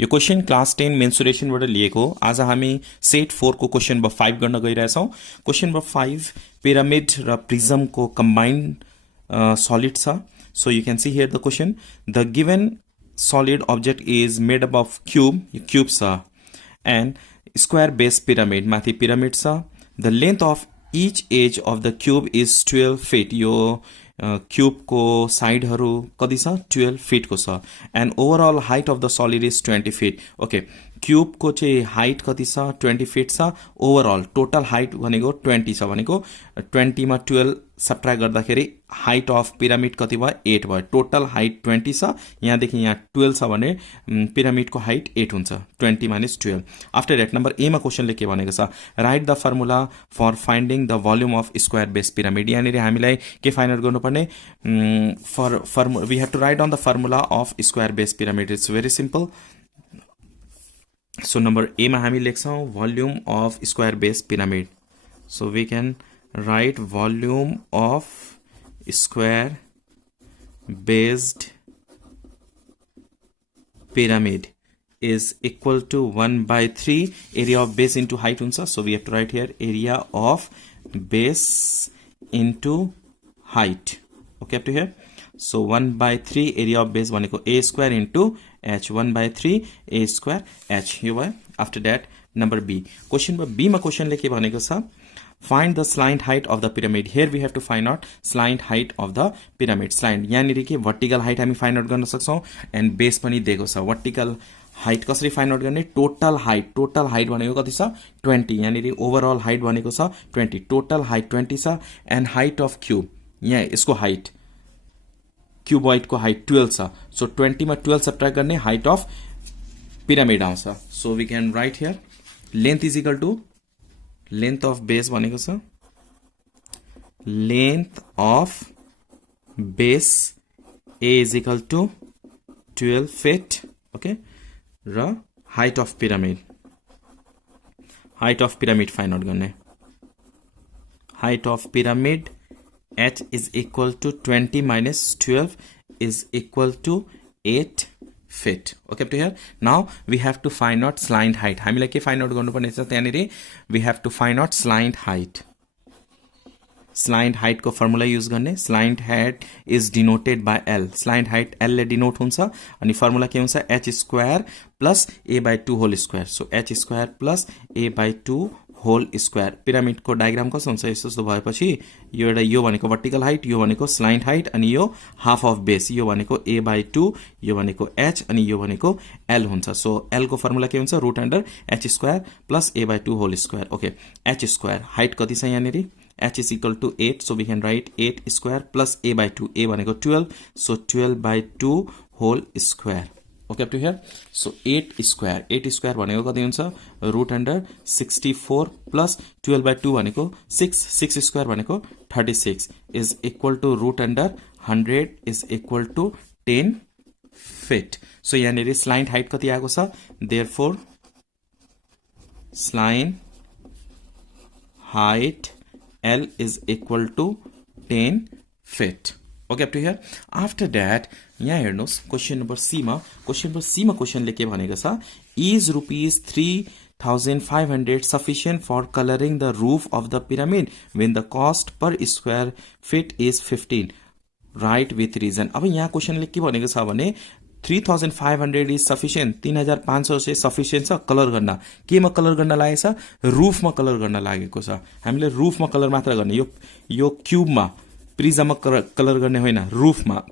यो question class 10 मेन्सुरेसनबाट लिएको हो। आज हामी सेट 4 को क्वेसन नम्बर 5 गर्न गइरहेछौँ। क्वेसन नम्बर 5 पिरामिड र प्रिजमको कम्बाइन्ड सलिड छ। So you can see here the question, the given solid object is made up of cube छ and square base pyramid माथि pyramid छ। the length of each edge of the cube is 12 feet। यो cube को साइडहरु कति छ 12 feet को छ and overall height of the solid is 20 feet। Okay cube को चाहिँ हाइट कति छ 20 फीट छ। ओभरअल टोटल हाइट भनेको 20 छ भनेको 20 मा 12 सब्ट्र्याक्ट गर्दाखेरि हाइट अफ पिरामिड कति भयो 8 भयो। टोटल हाइट 20 छ, यहाँदेखि यहाँ 12 छ भने पिरामिडको हाइट 8 हुन्छ। 20 minus 12। After that number A मा क्वेशनले के भनेको छ, write the formula for finding the volume of square base pyramid. यहाँनिर हामीलाई के फाइन्ड आउट गर्नुपर्ने, we have to write down the formula of square base pyramid. It's very simple. So number A मा हामी लेख्छौं volume of square base pyramid. So we can write volume of square based pyramid is equal to 1/3 area of base into height huncha। so we have to write here area of base into height। okay up to here। so 1/3 area of base भनेको a square into h। 1/3 a square h यो भयो। after that number b question b मा question ले के भनेको छ, find the slant height of the pyramid। here we have to find out slant height of the pyramid। slant यहाँनिर के vertical height हामी find out गर्न सक्छौं and base पनि दिएको छ। vertical height कसरी find out गर्ने, total height भनेको कति छ 20। यहाँनिर overall height भनेको छ 20, total height 20 छ and height of cube यहाँ यसको height cuboid को height 12 छ। so 20 मा 12 सब्ट्र्याक्ट गर्ने height of pyramid आउँछ। so we can write here length is equal to length of base भनेको छ length of base a is equal to 12 feet। okay र height of pyramid find out गर्ने, height of pyramid h is equal to 20 minus 12 is equal to 8 feet। okay up to here। now we have to find out slant height। हामीलाई के find out गर्नुपर्ने छ त्यहाँनिर, we have to find out slant height। slant height को formula use गर्ने, slant height is denoted by l। slant height l ले denote हुन्छ अनि फर्मुला के हुन्छ h square plus a/2 whole square. So h square plus a/2 whole square. Pyramid को diagram कस्तो हुन्छ यस्तो भएपछि यो एउटा यो भनेको वर्टिकल हाइट, यो भनेको स्लाइन्ट हाइट अनि यो हाफ अफ बेस, यो भनेको a/2, यो भनेको h अनि यो भनेको l हुन्छ। सो l को फर्मुला के हुन्छ root under h square plus a/2 whole square. Okay h square height कति छ यहाँनिर h is equal to 8। so we can write 8 square plus a/2, a भनेको 12, so 12/2 whole square. okay up to here। so 8 square भनेको कति हुन्छ root under 64 plus 12/2 भनेको 6 square भनेको 36 is equal to root under 100 is equal to 10 feet. So यहाँनिर slant height कति आएको छ, therefore slant height L is equal to 10 feet। okay up to here। after that यहाँ हेर्नुस् क्वेशन नम्बर सी मा क्वेशनले के भनेको छ, is rupees 3500 sufficient for coloring the roof of the pyramid when the cost per square feet is 15। write with reason। अब यहाँ क्वेशनले के भनेको छ भने 3500 इज सफिसिएन्ट, 3500 चाहिँ सफिसिएन्ट छ कलर गर्न। केमा कलर गर्न लागेको छ, रुफमा कलर गर्न लागेको छ। हामीले रुफमा कलर मात्र गर्ने, यो क्यूबमा प्रिजममा कलर गर्ने होइन, रुफमा।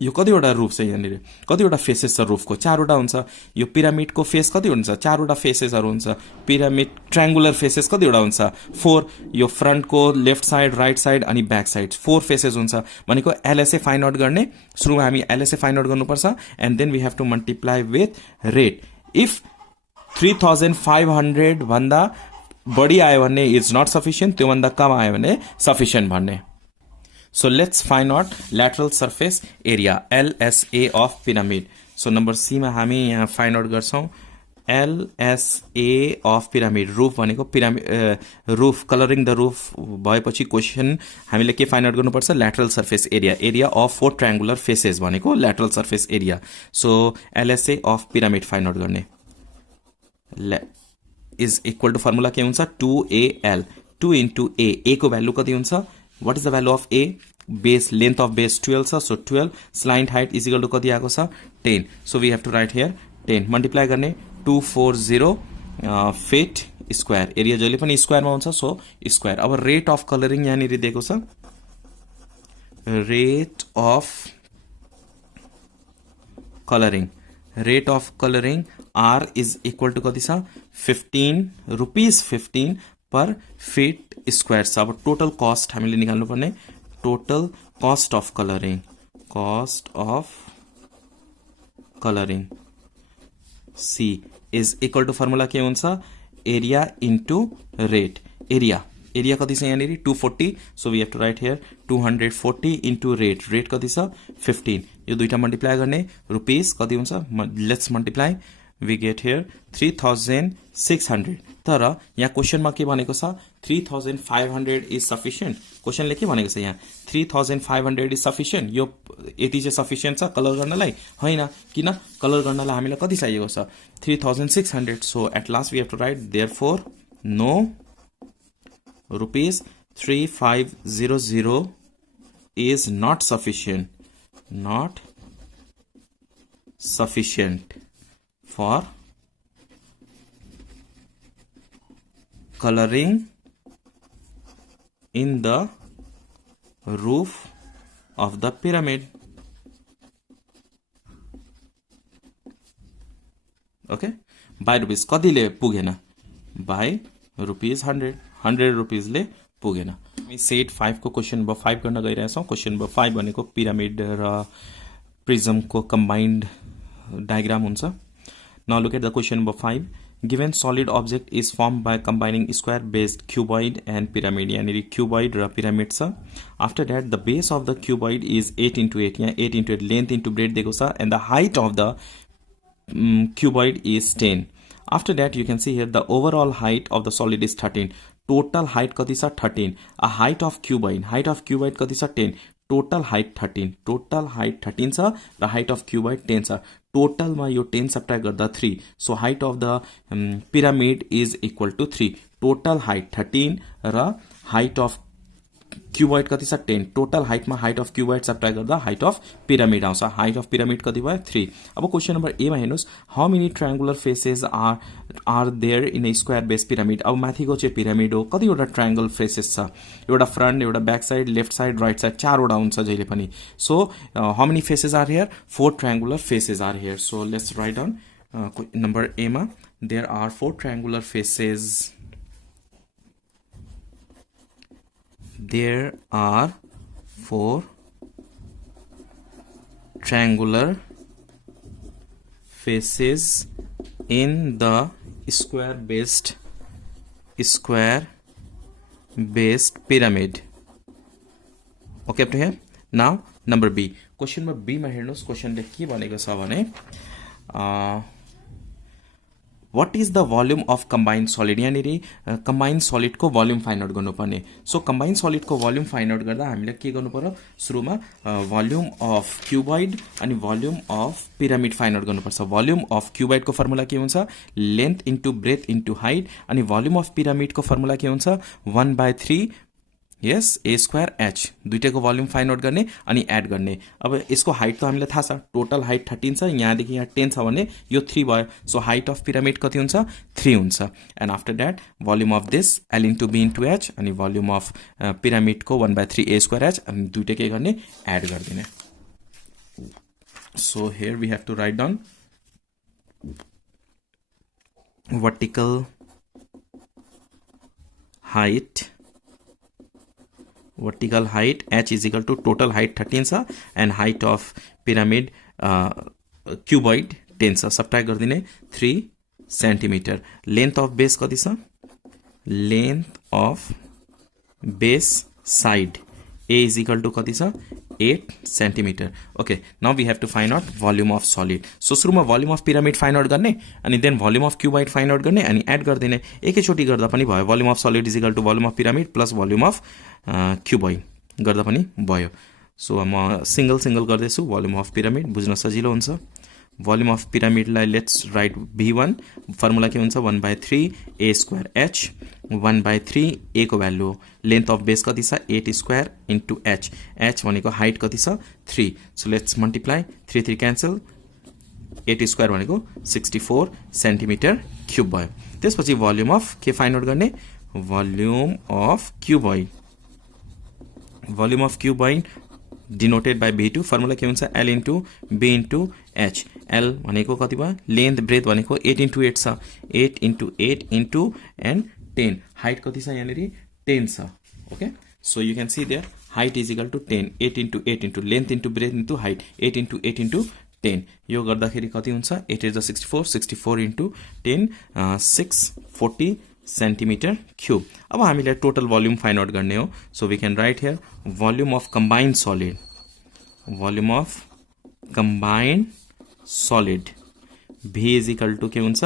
यो कतिवटा रुफ छ यहाँनिर, कतिवटा फेसेस छ रुफको, 4वटा हुन्छ। यो पिरामिडको फेस कतिवटा हुन्छ, 4वटा फेसेसहरु हुन्छ। पिरामिड ट्रायंगुलर फेसेस कतिवटा हुन्छ 4। यो फ्रन्टको लेफ्ट साइड, राइट साइड अनि ब्याक साइड 4 फेसेस हुन्छ भनेको एलएसए फाइन्ड आउट गर्ने। सुरुमा हामी एलएसए फाइन्ड आउट गर्नुपर्छ and then we have to multiply with rate. If 3500 भन्दा बढी आयो भने इट्स नट सफिसिएन्ट, त्यो भन्दा कम आयो भने सफिसिएन्ट भन्ने। So let's find out lateral surface area LSA of pyramid। so number C मा हामी यहाँ find out गर्छौं LSA अफ पिरामिड रुफ भनेको रुफ कलरिङ द रुफ भएपछि क्वेसन हामीले के फाइन्ड आउट गर्नुपर्छ lateral surface area area of 4 triangular faces भनेको lateral surface area so LSA of pyramid find out गर्ने इज इक्वल टु फर्मुला के हुन्छ 2AL 2 into A को भ्यालु कति हुन्छ what is the value of A base length of base 12 छ so 12 slant height is equal to कति आएको छ 10 so we have to write here 10 multiply गर्ने 240 फिट स्क्वायर एरिया जहिले पनि स्क्वायरमा हुन्छ सो स्क्वायर अब रेट अफ कलरिङ यहाँनिर दिएको छ rate of colouring R is equal to कति छ 15 रुपीज 15 पर फिट स्क्वायर छ अब टोटल कस्ट हामीले निकाल्नु पर्ने total cost of colouring C is equal to formula के हुन्छ एरिया इन्टु रेट एरिया कति छ यहाँनिर 240 so we have to write here 240 into rate कति छ 15 यो दुईटा मल्टिप्लाई गर्ने रुपीस कति हुन्छ let's multiply we get here 3600 तर यहाँ क्वेसनमा के भनेको छ 3500 इज सफिसिएन्ट क्वेसनले के भनेको छ यहाँ 3500 इज सफिसिएन्ट यो यति चाहिँ सफिसिएन्ट छ कलर गर्नलाई हैन किन कलर गर्नलाई हामीलाई कति चाहिएको छ 3600 so at last we have to write therefore no rupees 3500 is not sufficient for coloring in the roof of the pyramid. Okay, by rupees कतिले पुगेन by rupees 100 rupees ले पुगेन सेट 5 को क्वेसन नम्बर 5 गर्न गइरहेछौं क्वेसन नम्बर 5 भनेको pyramid र prism को combined diagram हुन्छ now look at the question number 5 given solid object is form by combining square based cuboid and pyramid यानी क्यूबॉइड र पिरामिड छ after that the base of the cuboid is 8 into 8 यहाँ 8 into 8 length into breath दिएको छ and the height of the cuboid is 10 after that you can see here the overall height of the solid is 13 total height कति छ 13 a height of cuboid कति छ 10 total height 13 छ र height of cuboid 10 छ total मा यो 10 subtract गर्दा 3 so height of the pyramid is equal to 3 total height 13 र height of क्यूबॉइड कति छ 10 टोटल हाइट मा हाइट अफ क्यूबॉइड सब्ट्र्याक्ट गर्दा हाइट अफ पिरामिड आउँछ हाइट अफ पिरामिड कति भयो 3 अब क्वेशन नम्बर ए मा हेर्नुस् how many triangular faces are there in a square base pyramid अब माथिको चाहिँ पिरामिड हो कतिवटा ट्रायंगल फेसेस छ एउटा फ्रन्ट एउटा back side left side right side चारवटा हुन्छ जहिले पनि so how many faces are here 4 triangular faces are here so let's write down number A मा there are 4 triangular faces there are 4 triangular faces in the square based pyramid okay up to here now number b question number b मा हेर्नुस् question ले के भनेको छ भने what is the volume of combined solid यानी combined solid को volume find out गर्नुपर्ने so combined solid को volume find out गर्दा हामीले के गर्नु पर्यो सुरुमा volume of cuboid अनि volume of pyramid find out गर्नुपर्छ volume of cuboid को फर्मुला के हुन्छ length into breadth into height अनि volume of pyramid को फर्मुला के हुन्छ 1/3 yes a square h दुईटैको भोल्युम फाइन्ड आउट गर्ने अनि एड गर्ने अब यसको हाइट त हामीलाई थाहा छ टोटल हाइट 13 छ यहाँ देखि यहाँ 10 छ भने यो 3 भयो सो हाइट अफ पिरामिड कति हुन्छ 3 हुन्छ and after that volume of this l into b into h अनि भोल्युम अफ पिरामिड को 1/3 a square h अनि दुईटै के गर्ने एड गर्दिने so here we have to write down vertical height h is equal to total height 13 छ and height of pyramid cuboid 10 छ subtract गर्दिने 3 centimeter length of base कति छ length of base side a is equal to कति छ 8 centimeter. Okay, now we have to find out volume of solid. So सुरुमा volume of pyramid find out गर्ने अनि then volume of cuboid find out गर्ने अनि add गर्दिने एकैचोटी गर्दा पनि भयो. Volume of solid is equal to volume of pyramid plus volume of cuboid गर्दा पनि भयो. So म single गर्दैछु. Volume of pyramid बुझ्न सजिलो हुन्छ. Volume of pyramid लाई let's write V1. फर्मुला के हुन्छ 1/3 a square h 1/3 a को भ्यालु लेन्थ अफ बेस कति छ 8 स्क्वायर इन्टु h. h भनेको हाइट कति छ 3. So let's multiply 3 3 cancel 8 square भनेको 64 सेन्टिमिटर क्युब भयो. त्यसपछि भोल्युम अफ के फाइन्ड आउट गर्ने volume of cuboid. Volume of cuboid denoted by V2 formula के हुन्छ L into B into H. L भनेको कति भयो लेन्थ ब्रेथ भनेको 8 इन्टु 8 छ 8 इन्टु 8 इन्टु एन्ड 10. हाइट कति छ यहाँनिर 10 छ. Okay so you can see there height is equal to 10 8 into 8 into length into breadth into height 8 into 8 into 10. यो गर्दाखेरि कति हुन्छ 8 इज 64 इन्टु 10 640 सेन्टिमिटर क्यूब. अब हामीले टोटल भोल्युम फाइन्ड आउट गर्ने हो. So we can write here volume of combined solid. Volume of combined solid V is equal to के हुन्छ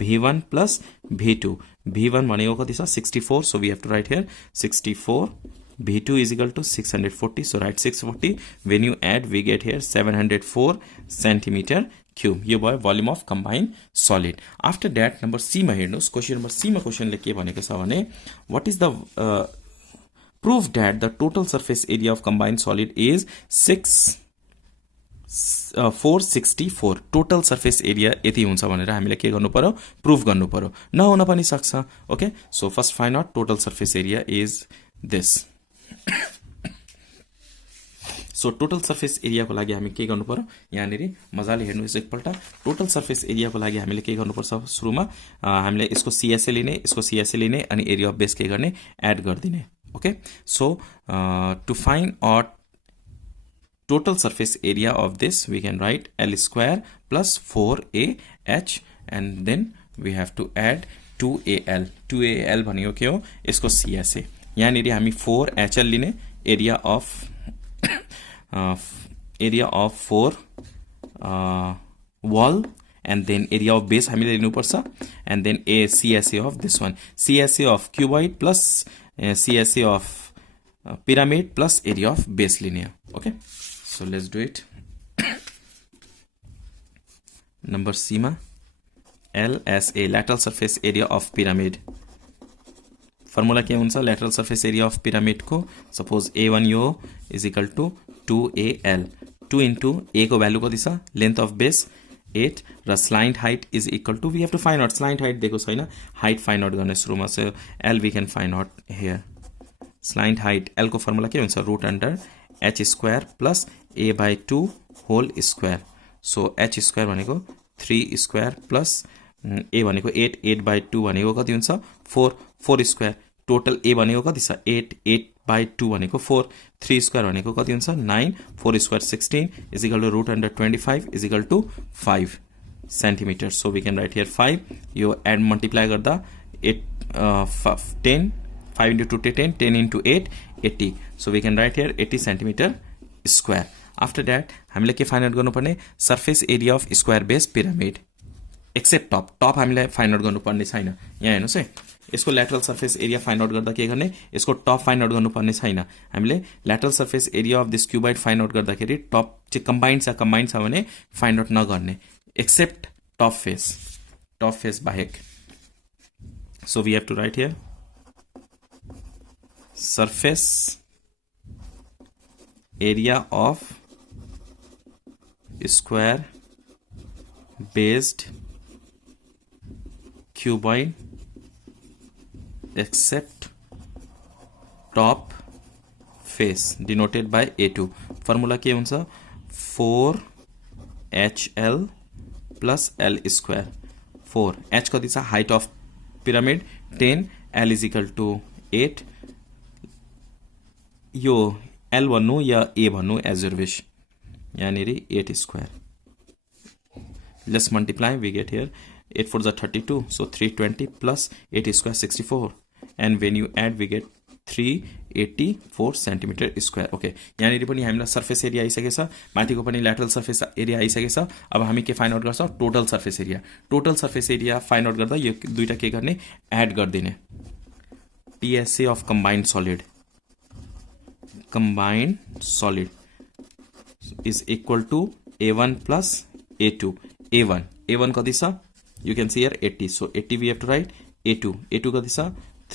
V1 प्लस V2. V1 भनेको कति छ 64. So we have to write here 64. V2 is equal to 640. So write 640. When you add, we get here 704 centimeter cube. यो भयो volume of combined solid. After that, number C मा हेर्नुस्. Question number C मा question ले के भनेको छ भने what is the proof that the total surface area of combined solid is 464. Total surface area यति हुन्छ भनेर हामीले के गर्नु पर्यो प्रूफ गर्नु पर्यो. नहुन पनि सक्छ. Okay so first find out total surface area is this. So total surface एरियाको लागि हामी के गर्नु पर्यो यहाँनिर मजाले हेर्नुहोस् एकपल्ट. टोटल सर्फेस एरियाको लागि हामीले के गर्नुपर्छ सुरुमा हामीले यसको सीएसए लिने यसको सीएसए लिने अनि एरिया अफ बेस के गर्ने एड गरिदिने. Okay so to find out total surface area of this we can write L square plus 4AH and then we have to add 2AL. 2AL भनेको के हो यसको CSA. यहाँनिर हामी 4HL लिने area of 4 wall and then area of base हामीले लिनुपर्छ and then a CSA of this one. CSA of cuboid plus CSA of pyramid plus area of base लिने. Okay. So let's do it. Number C ma LSA lateral surface area of pyramid. Formula के हुन्छ lateral surface area of pyramid को suppose A1 यो is equal to 2AL. 2 into A को value कति छ length of base 8 र slant height is equal to we have to find out slant height दिएको छैन height find out गर्ने सुरुमा so L we can find out here. Slant height L को formula के हुन्छ root under h square plus a by 2 whole square. So h square भनेको 3 square plus a भनेको 8 by 2 भनेको कति हुन्छ 4 square. Total a भनेको कति छ 8 by 2 भनेको 4 3 square भनेको कति हुन्छ 9 4 square 16 is equal to root under 25 is equal to 5 centimeters. So we can write here 5 यो add multiply गर्दा 10 5 into 2 10 into 8 80. So we can write here 80 centimeter square. After that हामीले के फाइन्ड आउट गर्नुपर्ने surface area of square base pyramid except top हामीले find out गर्नुपर्ने छैन. यहाँ हेर्नुहोस् है यसको lateral surface area find out गर्दा के गर्ने यसको टप फाइन्ड आउट गर्नुपर्ने छैन. हामीले lateral surface area of this cuboid find out गर्दाखेरि टप चाहिँ कम्बाइन्ड छ भने फाइन्ड आउट नगर्ने एक्सेप्ट टप फेस बाहेक. So we have to write here surface area of square based cuboid except top face denoted by A2. formula के हुन्छ 4HL plus L square. 4 H कति छ height of pyramid 10 L is equal to 8. यो L भन्नु या A भन्नु as your wish. यहाँनिर 8 square. Let's multiply. We get here 8 4 is 32. So 320 plus 8 square 64. And when you add, we get 384 centimetre square okay यहाँनिर पनि हामीलाई surface area आइसकेको छ माथिको पनि ल्याटरल सर्फेस एरिया आइसकेको छ अब हामी के फाइन्ड आउट गर्छौं total surface area find out गर्दा यो दुईटा के गर्ने एड गरिदिने TSA of combined solid is equal to A1 plus A2 A1 कति छ you can see here 80 so 80 we have to write A2 कति छ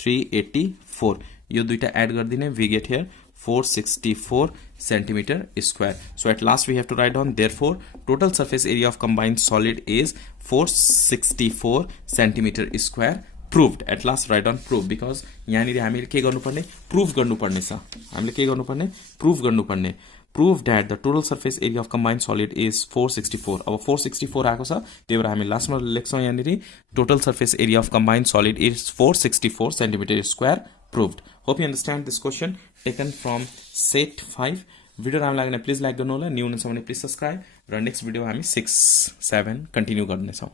384 यो दुईटा add गर्दिने we get here 464 centimeter square so at last we have to write down therefore total surface area of combined solid is 464 centimeter square proved at last write down proof because यहाँनिर हामीले के गर्नुपर्ने proof गर्नुपर्ने छ हामीले के गर्नुपर्ने proof गर्नुपर्ने prove that the total surface area of combined solid is 464 अब 464 आएको छ त्यही भएर हामी लास्टमा लेख्छौं यहाँनिर total surface area of combined solid is 464 centimeter square proved hope you understand this question taken from set 5 video राम्रो लाग्यो भने प्लिज लाइक गर्नु होला न्यू हुनुहुन्छ भने प्लिज सब्स्क्राइब र नेक्स्ट भिडियो हामी 6 7 कन्टिन्यू गर्नेछौं